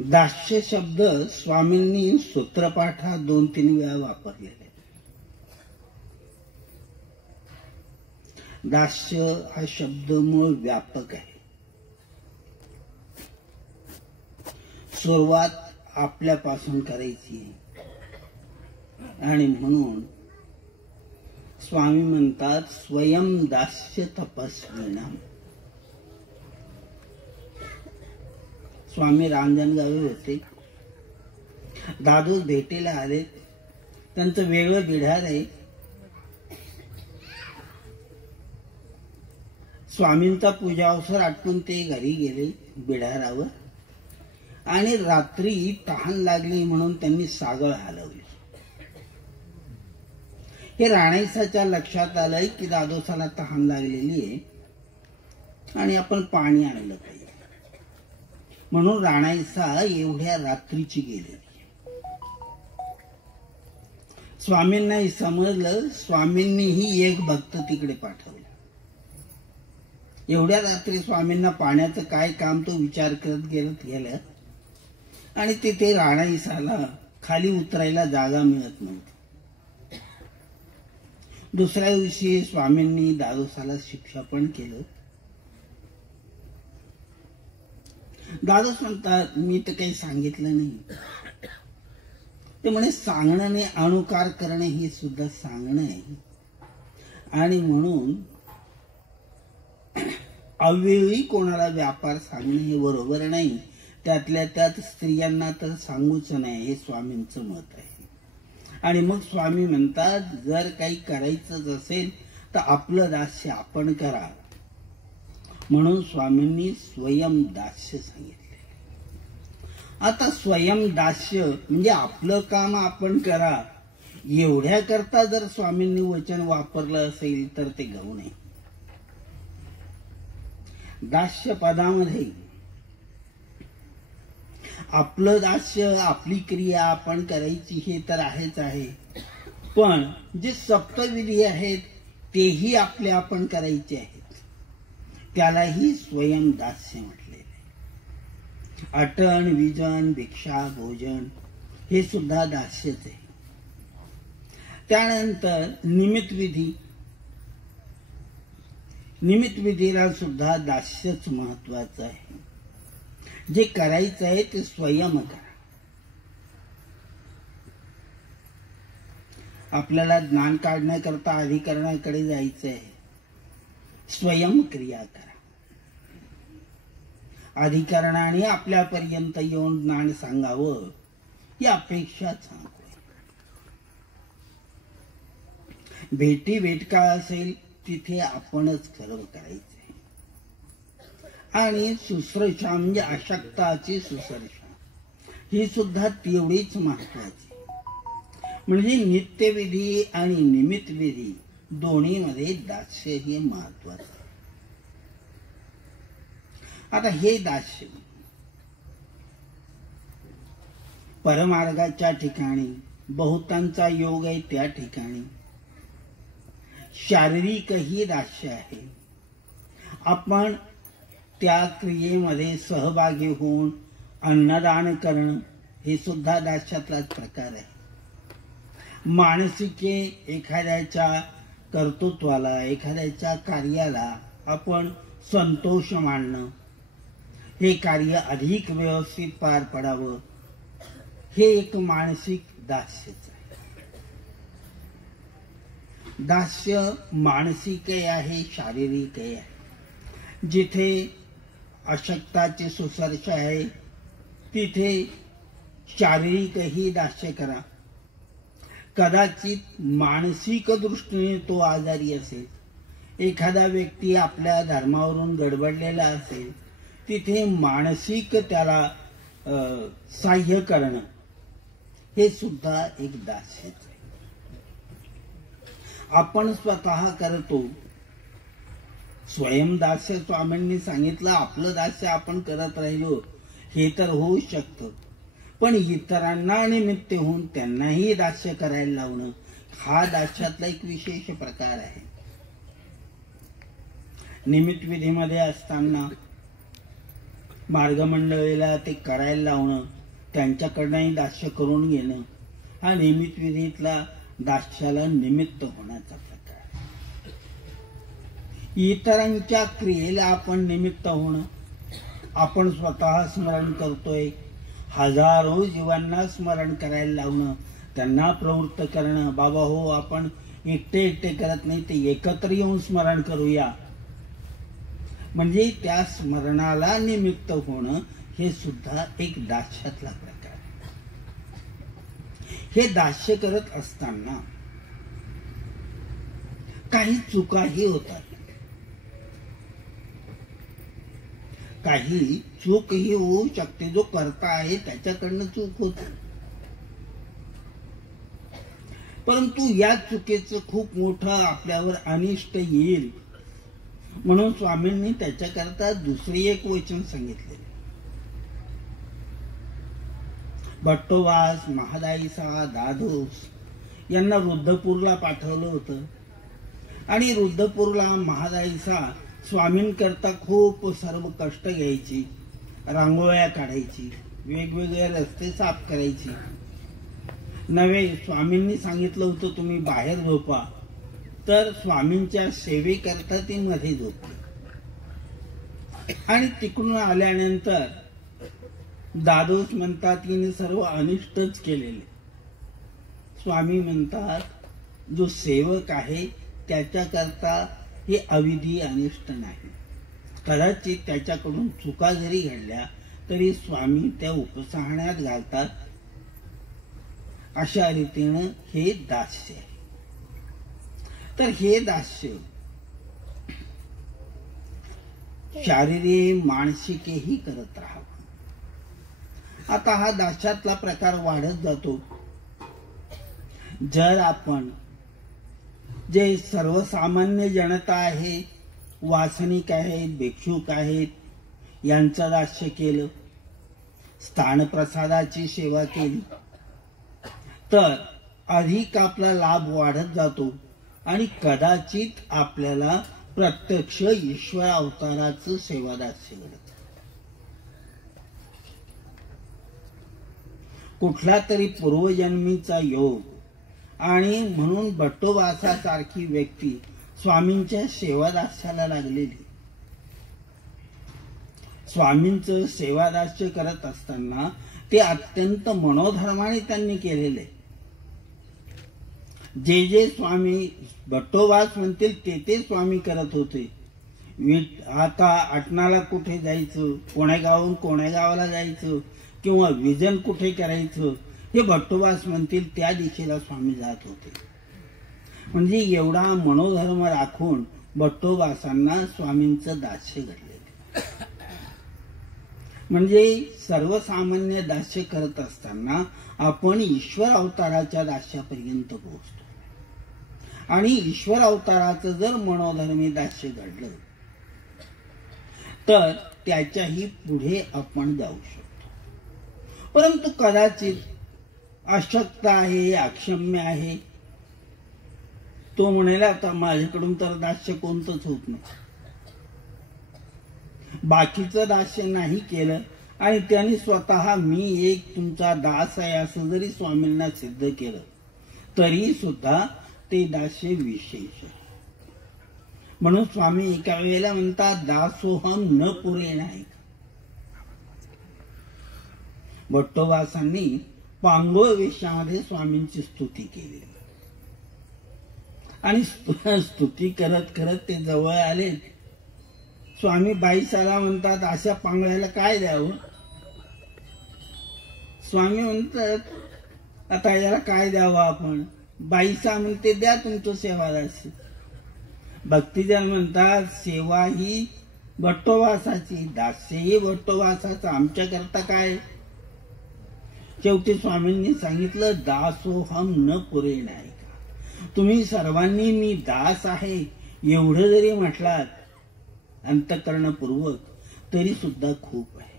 दास्य शब्द स्वामींनी सूत्रपाठात 2-3 वेळा वापरलेले. दास्य हा शब्द मूळ व्यापक आहे. सुरुवात आपल्यापासून करायची आणि म्हणून स्वामी म्हणतात स्वयं दास्य तपस्विनाम. स्वामी रांजणगावी होते. दादू भेटीला आले. त्यांचं वेगळं बिढार आहे. स्वामींचा पूजा अवसर आटपून ते घरी गेले बिढारावर आणि रात्री तहान लागली म्हणून त्यांनी सागळ हलवली. हे राणेसाच्या लक्षात आलंय की दादोसाला तहान लागलेली आहे आणि आपण पाणी आणलं पाहिजे. म्हणून राणाईसा एवढ्या रात्रीची गेलेली. स्वामींनाही समजलं. स्वामींनीही एक भक्त तिकडे पाठवला. एवढ्या रात्री स्वामींना पाण्याचं काय काम तो विचार करत गेला आणि तिथे राणाईसाला खाली उतरायला जागा मिळत नव्हती. दुसऱ्या दिवशी स्वामींनी दादोसाला शिक्षा पण केलं. दादोस म्हणतात मी तर काही सांगितलं नाही. ते म्हणे सांगणं आणि अनुकार करणे हे सुद्धा सांगणं आहे आणि म्हणून अवेळी कोणाला व्यापार सांगणे हे बरोबर नाही. त्यातल्या त्यात स्त्रियांना तर सांगूच नाही हे स्वामींचं मत आहे. आणि मग स्वामी म्हणतात जर काही करायचंच असेल तर आपलं दास्य आपण करा. म्हणून स्वामींनी स्वयं दास्य सांगितले. आता स्वयं दास्य म्हणजे आपलं काम आपण करा. एवढ्या करता जर स्वामींनी वचन वापरलं असेल तर ते गौण आहे. दास्य पदामध्ये आपलं दास्य आपली क्रिया आपण करायची हे तर आहेच आहे. पण जे सप्तविधी आहेत तेही आपले आपण करायचे आहेत. त्यालाही स्वयं दास्य म्हटलेले. अटण विजन भिक्षा भोजन हे सुद्धा दास्यच आहे. त्यानंतर निमित्त विधीला सुद्धा दास्यच महत्वाचं आहे. जे करायचं आहे ते स्वयं करा. आपल्याला ज्ञान काढण्याकरता अधिकरणाकडे जायचं आहे. स्वयं क्रिया करा. अधिकरणाने आपल्यापर्यंत येऊन ज्ञान सांगावं ही अपेक्षा सांगू. भेटी भेटका असेल तिथे आपणच खरं करायचं. आणि सुश्रूषा म्हणजे अशक्ताची सुश्रूषा ही सुद्धा तेवढीच महत्वाची. म्हणजे नित्यविधी आणि निमित्त विधी दोन्हीमध्ये दास्य हे महत्वाचं. आता हे दास्य परमार्गाच्या ठिकाणी बहुतांचा योग आहे त्या ठिकाणी शारीरिकही दास्य आहे. आपण त्या क्रियेमध्ये सहभागी होऊन अन्नदान करणं हे सुद्धा दास्यातलाच प्रकार आहे. मानसिके एखाद्याच्या कर्तृत्वाला एखाद्याच्या कार्याला आपण संतोष मानणं हे कार्य अधिक व्यवस्थित पार पडावं हे एक मानसिक दास्यच आहे. दास्य मानसिकही आहे शारीरिकही आहे. जिथे अशक्ताची सुसर्षा आहे तिथे शारीरिकही दास्य करा. कदाचित मानसिक दृष्टीने तो आजारी असेल. एखादा व्यक्ती आपल्या धर्मावरून गडबडलेला असेल तिथे मानसिक त्याला सहाय्य करणं हे सुद्धा एक दास्यच आहे. आपण स्वतः करतो स्वयं दास्य. स्वामींनी सांगितलं आपलं दास्य आपण करत राहिलो हे तर होऊ शकतं. पण इतरांना निमित्त होऊन त्यांनाही दास्य करायला लावणं हा दास्यातला एक विशेष प्रकार आहे. निमित्त विधीमध्ये असताना मार्गमंडळीला ते करायला लावणं, त्यांच्याकडनंही दास्य करून घेणं, हा निमित्त विधीतला दास्याला निमित्त होण्याचा प्रकार. इतरांच्या क्रियेला आपण निमित्त होणं, आपण स्वतः स्मरण करतोय, हजारो जीवांना स्मरण करायला लावणं, त्यांना प्रवृत्त करणं, बाबा हो आपण एकटे एकटे करत नाही, ते एकत्र येऊन स्मरण करूया, म्हणजे त्या स्मरणाला निमित्त होणं हे सुद्धा एक दास्यातला प्रकार. हे दास्य करत असताना काही चुकाही होतात, काही चूकही होऊ शकते. जो करता आहे त्याच्याकडनं चूक होते, परंतु या चुकीचं खूप मोठं आपल्यावर अनिष्ट येईल म्हणून स्वामींनी त्याच्याकरता दुसरे एक वचन सांगितले. भट्टोबास, महादाईसा, दादोस यांना रुद्धपूरला पाठवलं होतं आणि रुद्धपूरला महादाईसा स्वामींकरता खूप सर्व कष्ट घ्यायची, रांगोळ्या काढायची, वेगवेगळे रस्ते साफ करायची. नव्हे, स्वामींनी सांगितलं होतं तुम्ही बाहेर झोपा, तर स्वामींच्या सेवेकरता ती मध्ये झोपली. आणि तिकडून आल्यानंतर दादोस म्हणतात तिने सर्व अनिष्टच केलेले. स्वामी म्हणतात जो सेवक आहे त्याच्याकरता हे अविधी अनिष्ट नाही. कदाचित त्याच्याकडून चुका जरी घडल्या तरी स्वामी त्या उपसहण्यात घालतात. अशा रीतीनं हे दास्य आहे. तर हे दास्य शारीरिक मानसिकही करत राहावं. आता हा दास्यातला प्रकार वाढत जातो. जर आपण जे सर्वसामान्य जनता आहे, वासनिक आहेत, भिक्षुक आहेत, यांचं दास्य केलं, स्थानप्रसादाची सेवा केली, तर अधिक आपला लाभ वाढत जातो आणि कदाचित आपल्याला प्रत्यक्ष ईश्वर अवताराचं सेवादास्य घडतं. कुठला तरी पूर्वजन्मीचा योग, आणि म्हणून भट्टोबासासारखी व्यक्ती स्वामींच्या सेवादास्याला लागलेली. स्वामींचं सेवादास्य करत असताना ते अत्यंत मनोधर्माने त्यांनी केलेले. जे जे स्वामी भट्टोबास म्हणतील ते स्वामी करत होते. आता आटणाला कुठे जायचं, कोण्या गावाहून कोण्या गावाला जायचं, किंवा विजन कुठे करायचं, हे भट्टोबास म्हणतील त्या दिशेला स्वामी जात होते. म्हणजे एवढा मनोधर्म राखून भट्टोबासांना स्वामींचं दास्य घडलेलं. म्हणजे सर्वसामान्य दास्य करत असताना आपण ईश्वर अवताराच्या दास्यापर्यंत पोहोचतो. आणि ईश्वर अवताराचं जर मनोधर्मी दास्य घडलं तर त्याच्याही पुढे आपण जाऊ शकतो. परंतु कदाचित अशक्त आहे, अक्षम्य आहे, तो म्हणेल आता माझ्याकडून तर दास्य कोणतंच होत नाही, बाकीचं दास्य नाही केलं आणि त्यांनी स्वतः मी एक तुमचा दास आहे असं जरी स्वामींना सिद्ध केलं तरी सुद्धा ते दास्य विशेष आहे. म्हणून स्वामी एका वेळेला म्हणतात दासोहम न पुरे नाही. भट्टोबासांनी पांगोळ वेशामध्ये स्वामींची स्तुती केली आणि स्तुती करत करत ते जवळ आले. स्वामी बाईसाला म्हणतात अशा पांगळ्याला काय द्यावं. स्वामी म्हणतात आता याला काय द्यावं आपण. बाईसा म्हणते द्या तुमचं सेवादास्य. भक्तिजन म्हणतात सेवा ही भट्टोबासाची, दास्यही भट्टोबासाचं, आमच्याकरता काय. शेवटी स्वामींनी सांगितलं दासोहम न पुरे नाही का. तुम्ही सर्वांनी मी दास आहे एवढं जरी म्हटलात अंतःकरणपूर्वक तरी सुद्धा खूप आहे.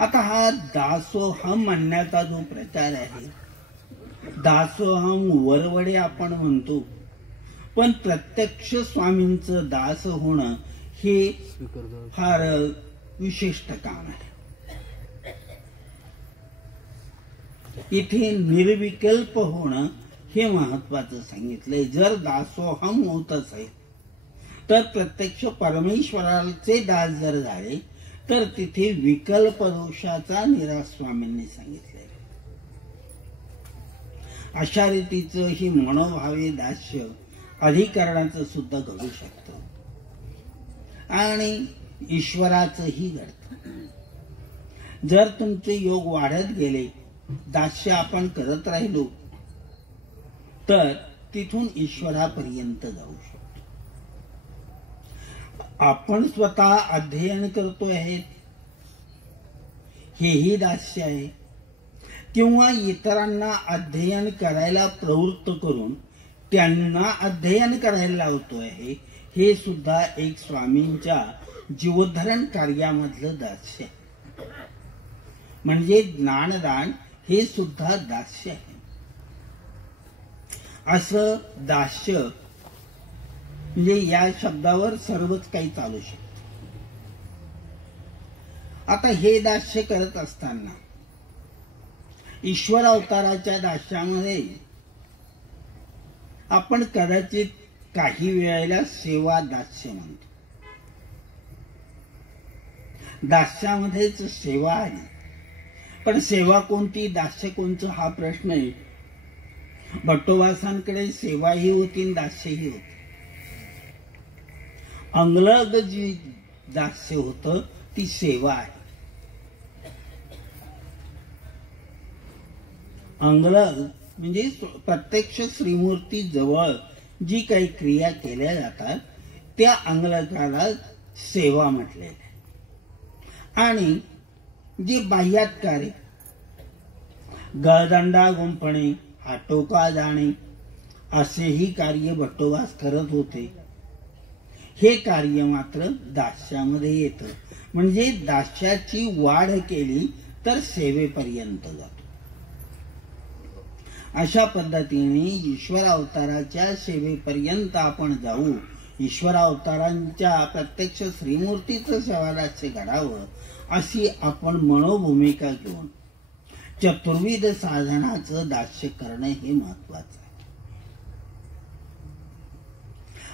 आता हा दासोहम म्हणण्याचा जो प्रचार आहे, दासोहम वरवडे आपण म्हणतो, पण प्रत्यक्ष स्वामींचं दास होणं हे फार विशिष्ट काम आहे. इथे निर्विकल्प होणं हे महत्वाचं सांगितलंय. जर दासोहम होत असेल तर प्रत्यक्ष परमेश्वराचे दास जर झाले तर तिथे विकल्प दोषाचा निराश स्वामींनी सांगितलेला. अशा रीतीचं ही मनोभावे दास्य अधिकरणाचं सुद्धा घडू शकतं आणि ईश्वराचंही घडतं. जर तुमचे योग वाढत गेले, दास्य आपण करत राहिलो तर तिथून ईश्वरापर्यंत जाऊ शकतो. आपण स्वतः अध्ययन करतो आहे हेही दास्य आहे, किंवा इतरांना अध्ययन करायला प्रवृत्त करून त्यांना अध्ययन करायला लावतो आहे, हे सुद्धा एक स्वामींच्या जीवोद्धरण कार्यामधलं दास्य आहे. म्हणजे ज्ञानदान हे सुद्धा दास्य आहे. असं दास्य म्हणजे या शब्दावर सर्वच काही चालू शकतं. आता हे दास्य करत असताना ईश्वर अवताराच्या दास्यामध्ये आपण कदाचित काही वेळेला सेवा दास्य म्हणतो. दास्यामध्येच सेवा आहे, पण सेवा कोणती, दास्य कोणचं हा प्रश्न आहे. भट्टोबासांकडे सेवाही होती आणि दास्यही होती. अंगलग जी दास्य होतं ती सेवा आहे. अंगलग म्हणजे प्रत्यक्ष श्रीमूर्ती जवळ जी काही क्रिया केल्या जातात त्या अंगलगाला सेवा म्हटलेलं आहे. आणि जे बाह्यात कार्य, गळदंडा गुंफणे, हाटोका जाणे असेही कार्य भट्टोबास करत होते. हे कार्य मात्र दास्यामध्ये येतं. म्हणजे दास्याची वाढ केली तर सेवेपर्यंत जातो. अशा पद्धतीने ईश्वर अवताराच्या सेवेपर्यंत आपण जाऊ. ईश्वर अवतारांच्या प्रत्यक्ष श्रीमूर्तीचं सेवादास्य घडावं अशी आपण मनोभूमिका घेऊन चतुर्विध साधनाचं दास्य करणं हे महत्वाचं आहे.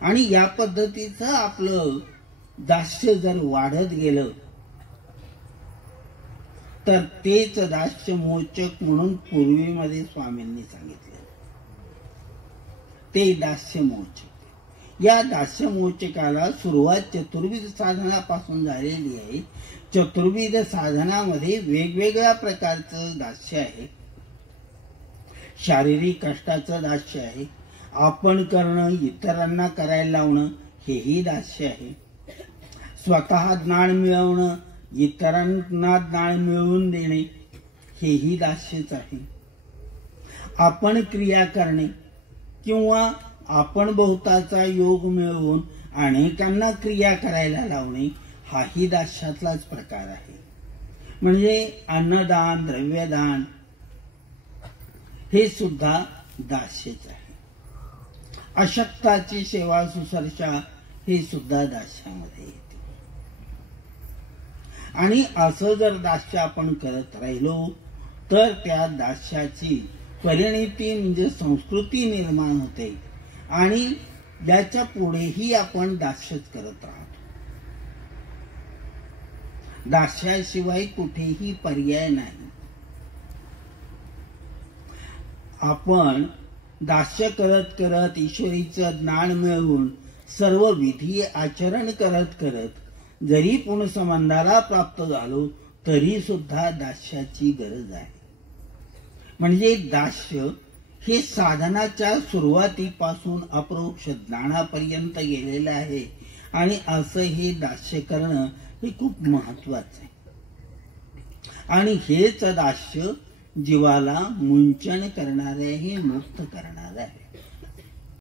आणि या पद्धतीचं आपलं दास्य जर वाढत गेलं तर तेच दास्य मोचक म्हणून पूर्वीमध्ये स्वामींनी सांगितलं. ते दास्य मोचक. या दास्य मोचकाला सुरुवात चतुर्विध साधनापासून झालेली आहे. चतुर्विध साधनामध्ये वेगवेगळ्या प्रकारचं दास्य आहे. शारीरिक कष्टाचं दास्य आहे, आपण करणं इतरांना करायला लावणं हेही दास्य आहे, स्वतः ज्ञान मिळवणं इतरांना ज्ञान मिळवून देणे हेही दास्यच आहे, आपण क्रिया करणे किंवा आपण बहुताचा योग मिळवून अनेकांना क्रिया करायला लावणे हाही दास्यातलाच प्रकार आहे. म्हणजे अन्नदान, द्रव्यदान हे सुद्धा दास्यच आहे. अशक्ताची सेवा शुश्रूषा हे सुद्धा दास्यामध्ये येते. आणि असं जर दास्य आपण करत राहिलो तर त्या दास्याची परिणिती म्हणजे संस्कृती निर्माण होते आणि त्याच्या पुढेही आपण दास्यच करत राहतो. दास्याशिवाय कुठेही पर्याय नाही. आपण दास्य करत करत ईश्वरीचं ज्ञान मिळवून सर्व विधी आचरण करत करत जरी पुनसंबंधाला प्राप्त झालो तरी सुद्धा दास्याची गरज आहे. म्हणजे दास्य हे साधनाच्या सुरुवातीपासून अपरोक्ष ज्ञानापर्यंत गेलेलं आहे आणि असं हे दास्य करणं हे खूप महत्वाचं आहे. आणि हेच दास्य जीवाला मुंचन करणारे, हे मुक्त करणारे आहे.